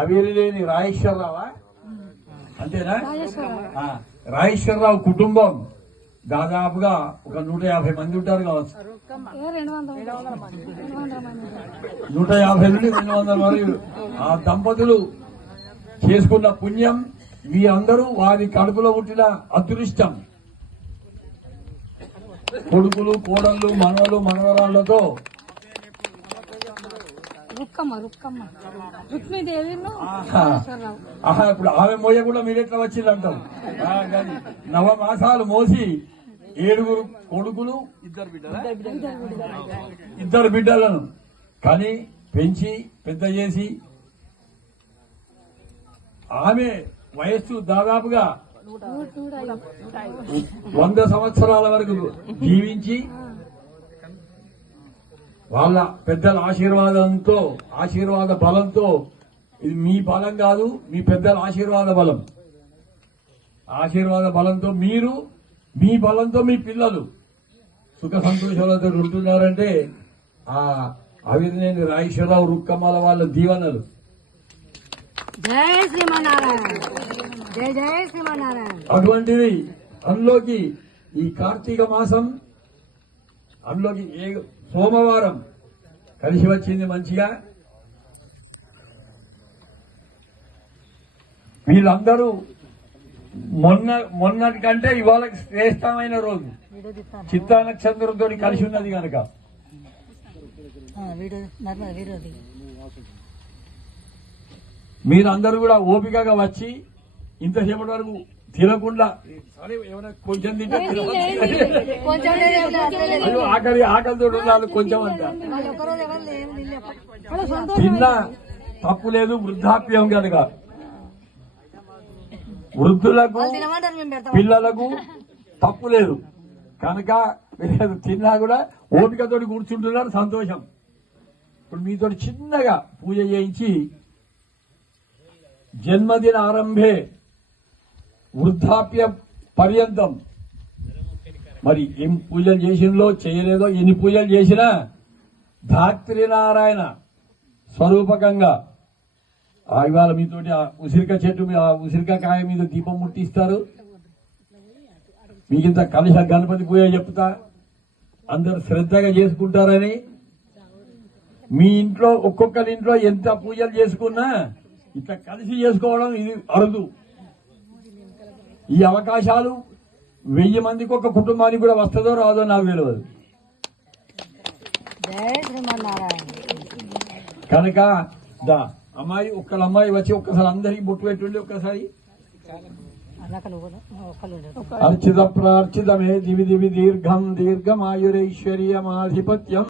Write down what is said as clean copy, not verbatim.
అవిరిలేని రాజేశ్వరరావా అంతేనా? రాజేశ్వరరావు కుటుంబం దాదాపుగా ఒక 150 మంది ఉంటారు కావచ్చు. 150 నుండి 200 వరకు ఆ దంపతులు చేసుకున్న పుణ్యం మీ అందరూ వారి కడుపులో పుట్టిన అదృష్టం. కొడుకులు కోడళ్ళు మనవలు మనవరాళ్లతో ఇప్పుడు ఆమె మోయ కూడా మీరెట్లా వచ్చిందంటాం. కానీ 9 మాసాలు మోసి 7 కొడుకులు 2 బిడ్డలను కానీ పెంచి పెద్ద చేసి ఆమె వయస్సు దాదాపుగా 100 సంవత్సరాల వరకు జీవించి వాళ్ళ పెద్దల ఆశీర్వాద బలంతో ఇది మీ బలం కాదు, మీ పెద్దల ఆశీర్వాద బలంతో మీరు, మీ బలంతో మీ పిల్లలు సుఖ సంతోషాలతో ఉంటున్నారంటే ఆ అవిరినేని రాజేశ్వరరావు రుక్కమ్మల వాళ్ళ దీవెనలు. జై శ్రీమన్నారాయణ, జై జై శ్రీమన్నారాయణ. అటువంటిది అందులోకి ఈ కార్తీక మాసం అందులోకి సోమవారం కలిసి వచ్చింది మంచిగా. వీళ్ళందరూ మొన్నటి కంటే ఇవాళ శ్రేష్టమైన రోజు చిత్తా నక్షత్రంతో కలిసి ఉన్నది కనుక మీరందరూ కూడా ఓపికగా వచ్చి ఇంతసేపటి వరకు తినకుండా సరే ఏమైనా కొంచెం తింటే ఆకలితో ఉండాలి కొంచెం అంతా తిన్న తప్పు లేదు. వృద్ధాప్యం కనుక వృద్ధులకు పిల్లలకు తప్పు లేదు కనుక మీరు తిన్నా కూడా ఓపికతోటి కూర్చుంటున్నారు, సంతోషం. ఇప్పుడు మీతో చిన్నగా పూజ చేయించి జన్మదిన ఆరంభే వృద్ధాప్య పర్యంతం మరి ఏం పూజలు చేసినలో చేయలేదో ఎన్ని పూజలు చేసినా ధాత్రినారాయణ స్వరూపకంగా ఇవాళ మీతోటి ఆ ఉసిరిక చెట్టు ఆ ఉసిరికాయ మీద దీపం ముట్టిస్తారు. మీకింత కలిసి గణపతి పూజ చెప్తా అందరు శ్రద్ధగా చేసుకుంటారని. మీ ఇంట్లో ఒక్కొక్కరి ఇంట్లో ఎంత పూజలు చేసుకున్నా ఇట్లా కలిసి చేసుకోవడం ఇది అరుదు. ఈ అవకాశాలు 1000 మందికి ఒక కుటుంబానికి కూడా వస్తుందో రాదో నాకు తెలియదు. కనుక అమ్మాయి అమ్మాయి వచ్చి ఒక్కసారి అందరికి బొట్టు పెట్టుండి ఒక్కసారి అర్చిత ప్రార్చితమే దివి దివి దీర్ఘం దీర్ఘమాయురైశ్వర్యమాధిపత్యం